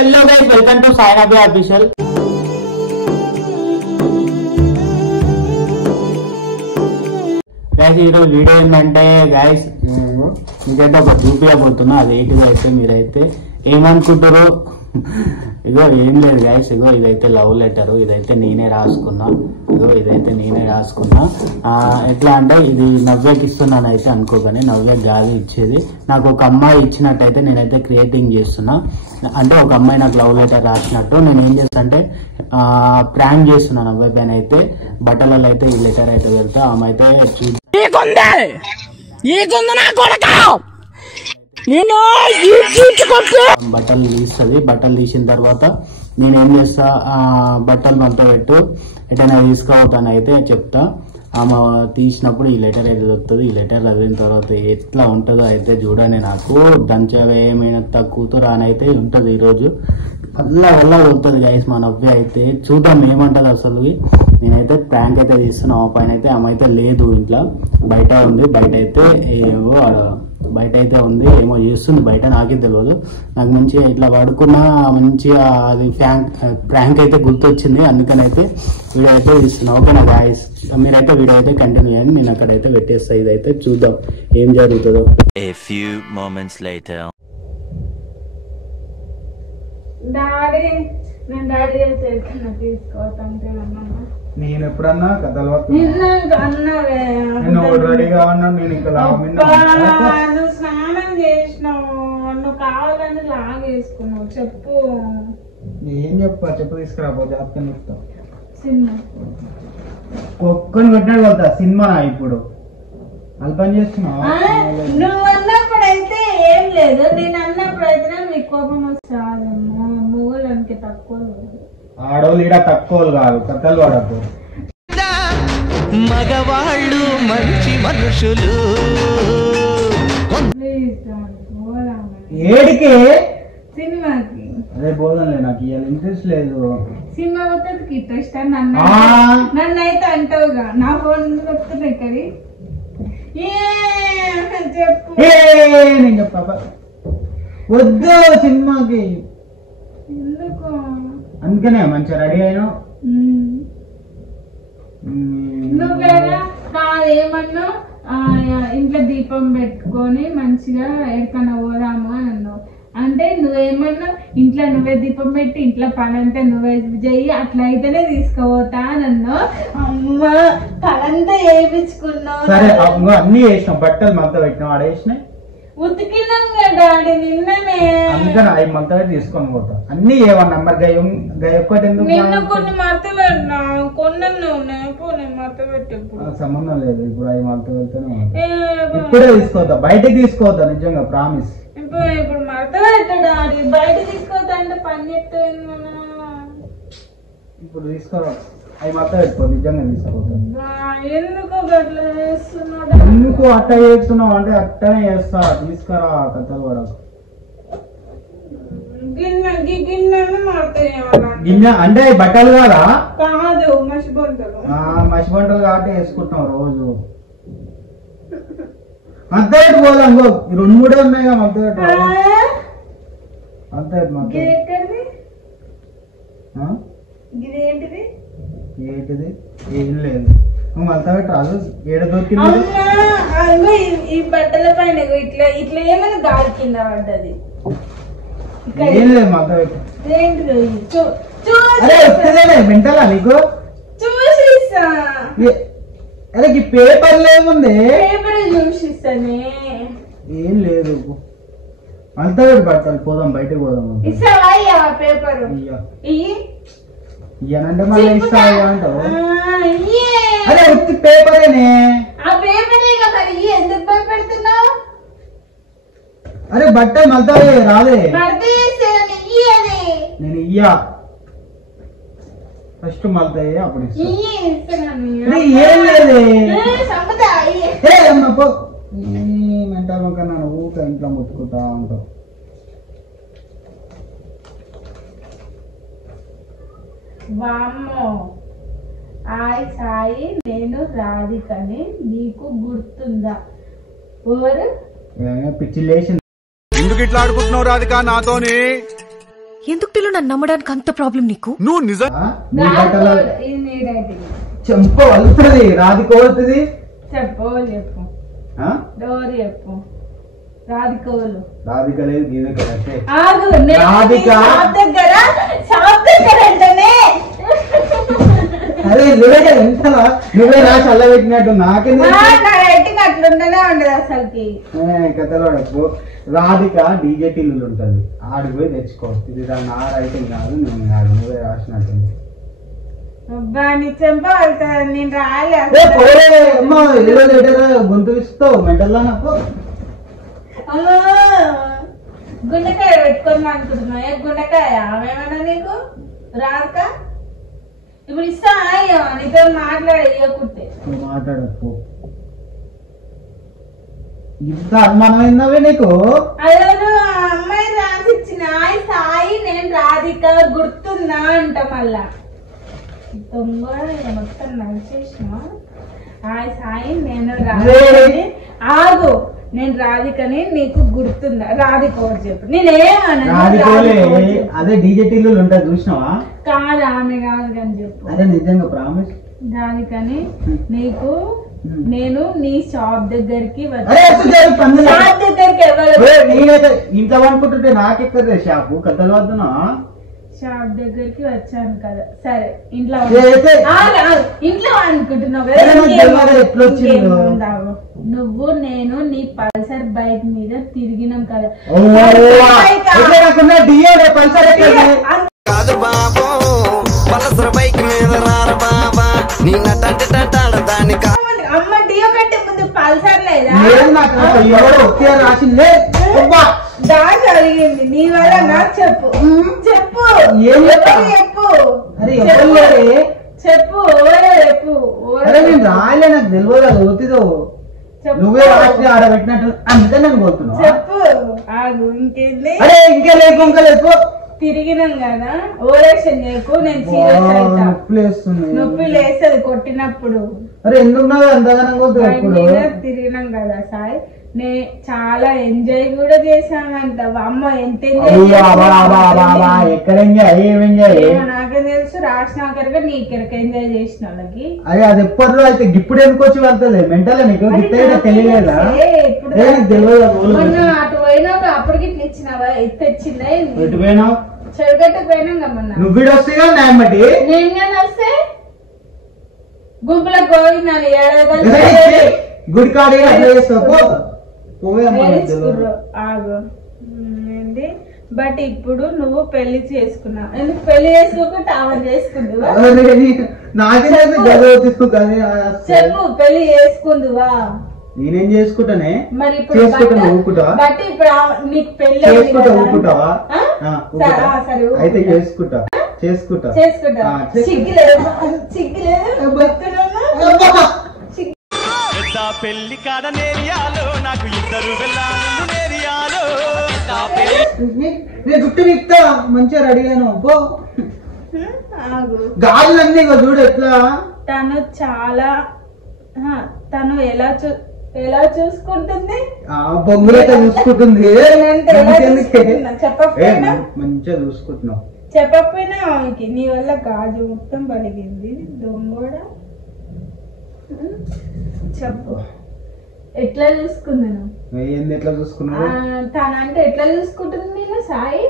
Hello guys, welcome to Sainabi Official. Guys, ఈ రోజు video ఏంటంటే గైస్ మీకైతే ఒక చూపించబోతున్నా. అదేంటిది అయితే మీరైతే ఏమనుకుంటారో. ఇగో ఏం లేదు గైస్, ఇగో ఇదైతే లవ్ లెటర్. ఇదైతే నేనే రాసుకున్నా. ఎట్లా అంటే ఇది నవ్యకి ఇస్తున్నాను అయితే అనుకోగానే, నవ్యకి కాదు ఇచ్చేది. నాకు ఒక అమ్మాయి ఇచ్చినట్టయితే నేనైతే క్రియేటింగ్ చేస్తున్నా. అంటే ఒక అమ్మాయి నాకు లవ్ లెటర్ రాసినట్టు నేను ఏం చేస్తా అంటే ప్రాంక్ చేస్తున్నాను. నవ్య పైన అయితే బట్టలలో అయితే ఈ లెటర్ అయితే వెళ్తా. ఆమె అయితే బట్టలు తీస్తుంది. బట్టలు తీసిన తర్వాత నేను ఏం చేస్తా, బట్టలు మనతో పెట్టు ఎటైనా తీసుకోవతాను అయితే చెప్తా. ఆమె తీసినప్పుడు ఈ లెటర్ అయితే దొరుకుతుంది. ఈ లెటర్ చదివిన తర్వాత ఎట్లా ఉంటుందో అయితే చూడని. నాకు దంచవేమైన కూతురు అని అయితే ఉంటుంది. ఈరోజు వల్ల దొరుకుతుంది గైస్ మా నవ్య అయితే. చూద్దాం ఏమంటది అసలు. నేనైతే ప్రాంక్ అయితే తీస్తున్నా. ఆ పైన అయితే ఆమె అయితే లేదు, ఇంట్లో బయట ఉంది. బయట అయితే ఉంది, ఏమో చేస్తుంది బయట, నాకే తెలియదు. నాకు మంచిగా ఇట్లా పడుకున్నా మంచిగా అది ప్రాంక్ అయితే గుర్తొచ్చింది. అందుకని అయితే వీడియో అయితే తీస్తున్నా. ఓకేనా గాయస్, మీరైతే వీడియో అయితే కంటిన్యూ చేయండి. నేను అక్కడైతే పెట్టేస్తా. ఇదైతే చూద్దాం ఏం జరుగుతుందో. నేను ఎప్పుడన్నా రెడీగా ఉన్నా. నేను ఇంకా స్నానం చేసినావు, నువ్వు కావాలని లాగేసుకున్నావు. చెప్పు ఏం చెప్పు తీసుకురాబో జాతకం చెప్తా. సినిమా ఒక్కని కొట్టినాడు వెళ్తా. సినిమా ఇప్పుడు అల్పం చేస్తున్నావు. నువ్వు అన్నప్పుడైతే ఏం లేదు, నేను అన్నప్పుడైతే మీకు కోపం వస్తాదేమో. నువ్వులకి తక్కువ ఆడోళ్ళు ఈడ తక్కువ కాదు, కథలు వాడకు. మగవాళ్ళు మంచి మనుషులు. ఏడికి సినిమాకి అదే పోదాంలే, నాకు ఇవాళ ఇంట్రెస్ట్ లేదు. సినిమా పోతుంది ఇంట్రెస్ట్ నన్ను అయితే అంటావుగా. నా ఫోన్ వస్తుంది ఇక్కడి చెప్పు. నేను చెప్పా వద్దు సినిమాకి. ఎందుకు? అందుకనే మంచిగా రెడీ అయినా. నువ్వేనా కాదేమన్నా ఇంట్లో దీపం పెట్టుకొని మంచిగా ఎక్కడికన్నా పోదాము అని అన్నావు. అంటే నువ్వేమన్నా ఇంట్లో నువ్వే దీపం పెట్టి ఇంట్లో పని అంతా నువ్వే చెయ్యి, అట్లయితేనే తీసుకుపోతా అని అన్నావు. అమ్మ పనంతా వేయించుకున్నావు. సరే అన్ని వేసినాం, బట్టలు మంతా పెట్టినాం, ఆడేసినాయి ఉతికినాం కదా నిన్ననే. అందుకని అవి మంతా తీసుకొని పోతా. అన్ని ఏమన్నా మరి ఒక్కటి ఎందుకు? నిన్న కొన్ని మత పెట్టినా కొన్నాను. మత పెట్టేప్పుడు సంబంధం లేదు. ఇప్పుడు అవి మంతా వెళ్తేనే ఇప్పుడే తీసుకోవద్దా, బయటకి తీసుకోవద్దా, నిజంగా ప్రామిస్. ఇప్పుడు మత పెట్టడా బయట తీసుకోవద్దా అంటే పని చెప్తాను. ఇప్పుడు తీసుకోరా, అవి మొత్తం పెట్టుకో, నిజంగా తీసుకోవద్దా. ఎందుకు అట్లా చేస్తున్నాడు? ఎందుకు అట్ట చేస్తున్నావు అంటే అట్టనే చేస్తా. తీసుకురా, కథలు కూడా. గిన్నె అంటే బట్టలు కాదా? కాదు, మసిబంటలు. మసిబంటలు కాబట్టి వేసుకుంటాం రోజు. అంతే పోదాం. 2-3 ఉన్నాయిగా మధ్య అంతే. ఏంటిది? ఏం లేదు. మళ్ళీ రాదు. ఏడ దొరికింది ఈ బట్టల పైన ఇట్లా ఇట్లా ఏమైనా గాలి కింద పడ్డది. ఏం లేదు మళ్ళీ. మెంటలా నీకు? చూసిస్తా. అరే ఈ పేపర్ లేముంది. పేపర్ చూసిస్తానే. ఏం లేదు. అంతా బట్టలు పోదాం, బయటకు పోదాం. ఇస్తావా పేపర్? ఇయ్యనంటే మళ్ళీ ఇస్తా అంటావు. అరే ఉత్తి పేపరేనే. ఆ పేపరే మరి ఎందుకు భయపెడుతున్నావు? అరే బట్టలు మళ్ళీ రాదే. నేను ఇయ్యా ఫస్ట్ మళ్ళీ అప్పుడు ఏం లేదే. మెంటల్ కన్నా ఊక ఇంట్లో ముట్టుకుంటా ఉంటావు. వామ్మో హాయ్ సాయి, నేను రాధికని. నీకు గుర్తుందా? ఎవరు? పిచ్చి లేచింది. ఎందుకు ఇట్లా ఆడుకుంటున్నావు రాధిక నాతోని? ఎందుకు టిల్లు నన్ను నమ్మడానికి అంత ప్రాబ్లం నీకు? నువ్వు నిజం నీ బట్టలు ఇది నీ రైటింగ్. చెంప వలుతుంది రాధికోతుంది చెప్పు చెప్పు డోర్ చెప్పు. రాధికోలు రాధిక లేదు గీధిక అంటే ఆగు. రాధిక షాప్ దగ్గర అంటేనే అరే నువ్వే నా చల్ల పెట్టినట్టు నాకేం రైటింగ్ అట్లుంటేనే ఉండదు అసలుకి. కథలో రాధిక డీజే టిల్లు ఉంటది, ఆడికి పోయి తెచ్చుకో. ఇది నా రైటింగ్ కాదు, నేను కాదు, నువ్వే రాసినట్టుంది. నీ చెంప వెళ్తాను, నేను రాలే. గొంతు ఇస్తావు మెంటల్లా నాకు. గుండెకాయ పెట్టుకోమని అనుకుంటున్నావు. ఏ గుండెకాయ ఆమెమన్నా నీకు రాక? ఇప్పుడు ఇస్తా అయ్యో నీతో మాట్లాడేయకుంటే మాట్లాడకు. ఇంత అనుమానమైందవే నీకు? అదే అమ్మాయి రాసిచ్చిన సాయి నేను రాధిక గుర్తుందా అంట. మళ్ళా దొంగ మొత్తం నడిచేసిన సాయి నేను రాధికని. ఆగు, నేను రాధికని నీకు గుర్తుందా? రాధిక చెప్పు. నేనేమన్నా అదే డీజే టిల్లు ఉంటది చూసినావా? కాదు ఆమె కాదు కానీ చెప్పు. అదే నిజంగా ప్రామిస్. రాధికని నీకు నేను నీ షాప్ దగ్గరికి షాప్ దగ్గరికి నేనైతే ఇంట్లో అనుకుంటుంటే నాకెక్కడ షాపు కథలు వద్దునా? షాప్ దగ్గరికి వచ్చాను కదా. సరే ఇంట్లో ఇంట్లో అనుకుంటున్నావు కదా. నువ్వు నేను నీ పల్సర్ బైక్ మీద తిరిగినాం కదా. కాదు బాబా పల్సర్ బైక్ మీద రారు బాబా నీ నటానికి అమ్మ డియో కంటే ముందు పల్సర్ లేదా? రాసిందే దాచి అడిగింది నీ వల్ల. నాకు చెప్పు చెప్పు చెప్పు చెప్పు చెప్పు. నేను రాయలే, నాకు తెలియదు అది ఓతిదో. నువ్వే రాసి ఆడ పెట్టినట్టు అందుకే నేను పోతున్నావు. చెప్పు. ఆగు ఇంకేంది? అరే ఇంకే లేకు ఇంకా లేకు. తిరిగినాం కదా, ఓరేషన్ చేయకు. నేను సీరియస్ అవుతా. నొప్పి లేస్తుంది కొట్టినప్పుడు. అరే ఎందుకు అంతగానం తిరిగినాం కదా సాయి. చాలా ఎంజాయ్ కూడా చేసామంట. అమ్మ ఎంత ఎక్కడ నాకేం తెలుసు. రాసినాకరగా నీకెరక ఎంజాయ్ చేసిన వాళ్ళకి. అదే అది ఎప్పటిలో అయితే ఇప్పుడు ఎందుకు వచ్చి వెళ్తుంది మెంటల్ నీకు తెలియలేదా? మొన్న అటు పోయినాక అప్పటికి ఇచ్చినావా? తెచ్చిందా? ఎటు పోయినావు? చెరుగట్టుకు పోయినాం కమ్మన్నా. నువ్వు వస్తే న్యాయం బట్టి నేను కానీ వస్తే గుంపులకు పోయినాను. గుడి కాడి అట్లా చేస్తావు. ఆగు ఏంటి? బట్ ఇప్పుడు నువ్వు పెళ్లి చేసుకున్నావు. ఎందుకు పెళ్లి చేసుకోకుండా ఆమె చేసుకుందువా? చెప్పు, పెళ్లి చేసుకుందువా? నేనేం చేసుకుంటానే? మరి ఇప్పుడు బట్ ఇప్పుడు నీకు పెళ్లి ఊపుకుంటావా? అయితే చేసుకుంటా చేసుకుంటా చేసుకుంటా. సిగ్గులేదు సిగ్గులేదు. పెళ్లి కాడ నేరియాలో నాకు ఇద్దరు నేరియాలో గుట్టు విక్తా మంచిగా రెడీగాను. గాజులన్నీ చూడు ఎట్లా. తను చాలా తను ఎలా చూసుకుంటుంది? బొంగులైతే చూసుకుంటుంది. చెప్పకపోయినా మంచిగా చూసుకుంటున్నావు. చెప్పకపోయినా ఆమెకి నీ వల్ల గాజు మొత్తం పలిగింది. దొంగోడ చెప్పు, ఎట్లా చూసుకున్నాను? ఏంది ఎట్లా చూసుకున్నావు? తనంటే ఎట్లా చూసుకుంటుంది నేను సాయి?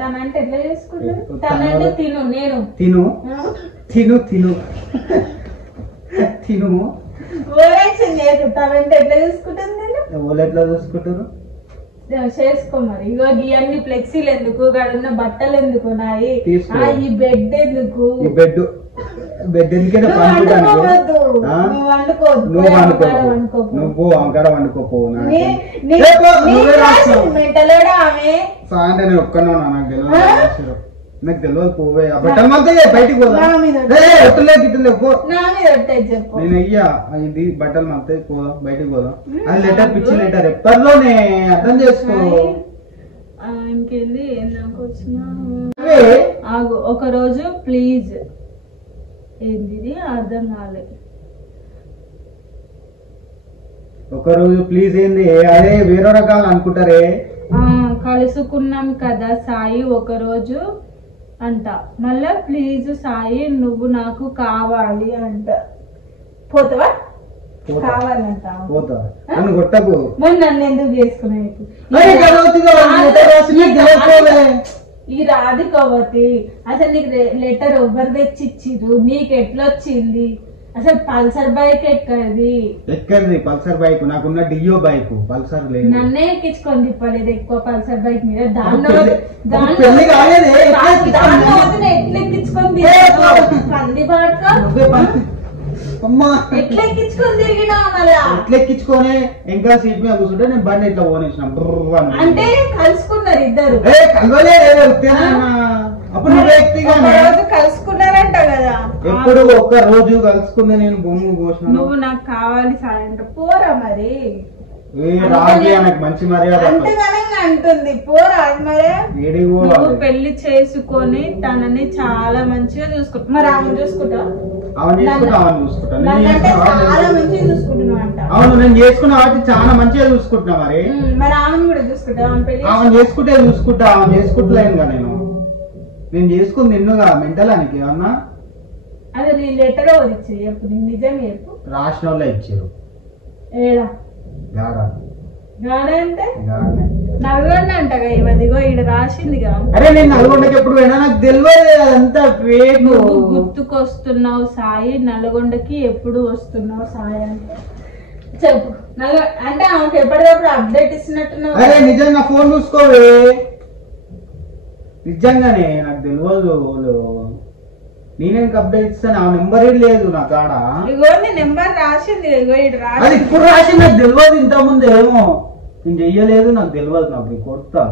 తనంటే ఎట్లా చూసుకుంటుంది? తనంటే తిను నేను తిను తిను తిను తిను ఓవరాక్షన్ చేయకు. తనంటే ఎట్లా చూసుకుంటుంది నేను? వాళ్ళు ఎట్లా చూసుకుంటారు? చేసుకో మరి. ఇగో ఇవన్నీ ఫ్లెక్సీలు ఎందుకు? గాడున్న బట్టలు ఎందుకు? నాయి ఈ బెడ్ ఎందుకు? ఈ బెడ్ ఎందుకంటే నువ్వు అక్కడ వండుకోపో. సాయంత్రం నేను ఒక్కనే నాకు తెలియదు. నాకు తెలియదు పోవే. బట్టలు మాత్రం బయటికి పోదా? నేను అయ్యా ఇది బట్టలు మాత్రం పోదా బయటికి పోదా? అది లెటర్ పిచ్చి లెటర్ ఎప్పటిలోనే అర్థం చేసుకో. ఇంకేంది ఆగు. ఒక రోజు ప్లీజ్. ఏంది అర్థం కాలేదు. ఒక రోజు ప్లీజ్ ఏంది? అదే వేరే రకాలు అనుకుంటారే. కలుసుకున్నాం కదా సాయి ఒకరోజు అంట, మళ్ళా ప్లీజ్ సాయి నువ్వు నాకు కావాలి అంట. పోతావా? కావాలంట. పోతా నన్ను కొట్టకు. మరి నన్ను ఎందుకు చేసుకున్నావు? ఈ రాధికవతి అసలు నీకు లెటర్ ఎవరు తెచ్చిచ్చిర్రు? నీకు ఎట్లా వచ్చింది? అసలు పల్సర్ బైక్ ఎక్కడిది? ఎక్కడిది పల్సర్ బైక్? నాకున్న డియో బైక్, పల్సర్ లేదు. నన్నే ఎక్కించుకొని తిప్పలేదు ఎక్కువ పల్సర్ బైక్ మీద. దాన్ని ఎట్లా ఎక్కించుకొని పంది పాడుకో ఎట్లా ఎక్కించుకొని తిరిగినా? మళ్ళా ఎట్లా ఎక్కించుకొని ఇంకా సీట్ మీద కూర్చుంటే నేను బండి ఇట్లా పోనేసిన. అంటే కలుసుకున్నారు ఇద్దరు? అప్పుడు కలుసుకున్నారంట కదా? ఎప్పుడు ఒక్క రోజు కలుసుకున్నా నేను బొమ్మ పోసిన. నువ్వు నాకు కావాలి సాయి అంట. పోరా మరి. రాజీ నాకు మంచి మర్యాద అంటుంది. పోరాదు మరి. నువ్వు పెళ్లి చేసుకొని తనని చాలా మంచిగా చూసుకుంటా. మరి ఆమె చూసుకుంటా? చాలా మంచిగా చూసుకుంటున్నావు అంట. అవును, నేను చేసుకున్న వాటి చాలా మంచిగా చూసుకుంటున్నా. మరి ఆమెను కూడా చూసుకుంటా? ఆమె చేసుకుంటే చూసుకుంటా, ఆమె చేసుకుంటలేను కదా. నేను చేసుకుని నిన్నుగా మెంటలానికి ఏమన్నా. అదే నీ లెటర్ ఎవరు ఇచ్చి చెప్పు, నీకు నిజం చెప్పు. రాసిన వాళ్ళే ఇచ్చారు. ఏడా గాడా అంటే నల్గొండ అంటగా ఇవదిగో ఈడ రాసిందిగా. అరే నేను నల్గొండకి ఎప్పుడు పోయినా నాకు తెలియదు. అదంతా నువ్వు గుర్తుకొస్తున్నావు సాయి, నల్గొండకి ఎప్పుడు వస్తున్నావు సాయి అంటే చెప్పు. అంటే ఆమెకు ఎప్పటికప్పుడు అప్డేట్ ఇస్తున్నట్టున్నావు. అరే నిజంగా ఫోన్ చూసుకోవే, నిజంగానే నాకు తెలియదు. నేనేందుకు అప్డేట్ ఇస్తాను? ఆ నెంబర్ లేదు నా కాడ. ఇగో నీ నెంబర్ రాసింది. ఇగో ఇటు రాసి. అది ఇప్పుడు రాసింది, నాకు తెలియదు. ఇంత ముందు ఏమో నేను చెయ్యలేదు, నాకు తెలియదు. నాకు కొడతా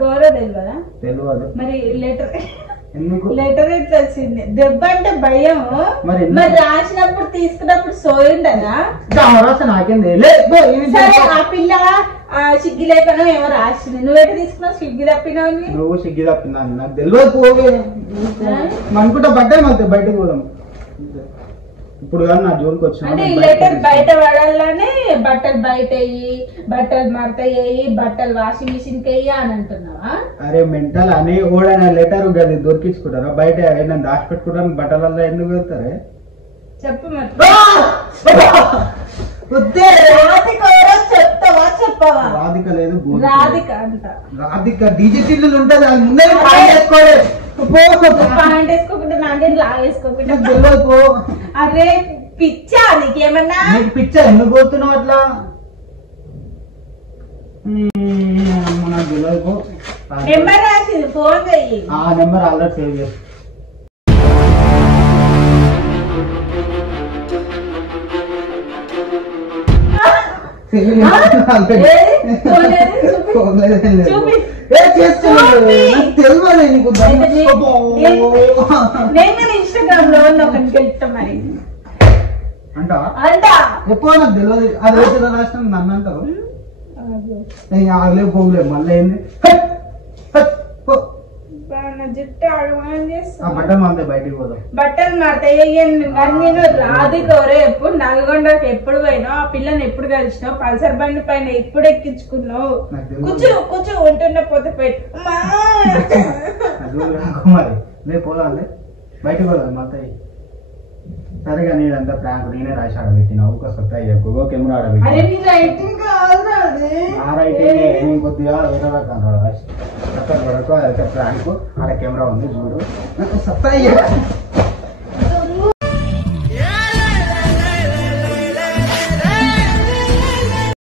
గౌరవ తెలియదా? తెలియదు. మరి లెటర్ ఎందుకు? లెటర్ ఎట్లా వచ్చింది? దెబ్బ అంటే భయం. మరి రాసినప్పుడు తీసుకున్నప్పుడు సోయిండదా? నాకేం సరే ఆ పిల్ల సిగ్గి లేకనో ఏమో రాసింది. నువ్వెట తీసుకున్నావు? సిగ్గి తప్పినావు. నువ్వు సిగ్గి తప్పినాను, నాకు తెలియదు. పోవే అనుకుంటా. బయటకు పోదాం ఇప్పుడు. నా జోలికి అంటే ఈ లెటర్ బయట పడాలనే బట్టలు బయట అయ్యి, బట్టలు మడత అయ్యి, బట్టలు వాషింగ్ మిషన్ కి అయ్యి అని అంటున్నావా? అరే మెంటల్ అని ఓడైనా లెటర్ గది దొరికించుకుంటారా? బయట నన్ను దాచి పెట్టుకుంటాను బట్టలలో ఎందుకు వెళ్తారే? చెప్పు మరి. చెప్తావా చెప్పవా? రాధిక లేదు. రాధిక అంట. రాధిక డిజిటల్ ఉంటది. అది ముందే పాయింట్ వేసుకోకుండా నాకేం లాగేసుకోకుండా. అరే పిచ్చా నీకేమన్నా? నీకు పిచ్చా? ఎందుకు పోతున్నావు అట్లా? నాకు తెలియదు. నెంబర్ రాసింది, ఫోన్ చెయ్యి. ఆ నెంబర్ ఆల్రెడీ సేవ్ చేస్తా. ఇన్స్టాగ్రామ్ లో మరి అంట ఎప్పుడు నాకు తెలియదు. అది వచ్చేదా రాష్ట్రం నన్ను అంటారు. ఆగలే పోగలే మళ్ళీ ఏంది బట్టలు మారితే బయటికి పోదాం. బట్టలు మారితే నేను రాధికవరే ఎప్పుడు నల్గొండకి ఎప్పుడు పోయినావు? ఆ పిల్లని ఎప్పుడు కలిసినావు? పల్సర్ బండి పైన ఎప్పుడు ఎక్కించుకున్నావు? కూర్చో ఉంటున్న పోతే మరి రేపు పోదాంలే, బయటకు పోదాం మాతయ్య. సరిగా నేనంతా ప్రాంక్ నేనే రాసి ఆడబెట్టిన. ఒక సత్తా ఎక్కువ కెమెరా ఆడబెట్టి నేను కొద్దిగా వేరే రకం అక్కడ వరకు అదైతే ప్రాంక్. ఆడ కెమెరా ఉంది చూడు. సత్తా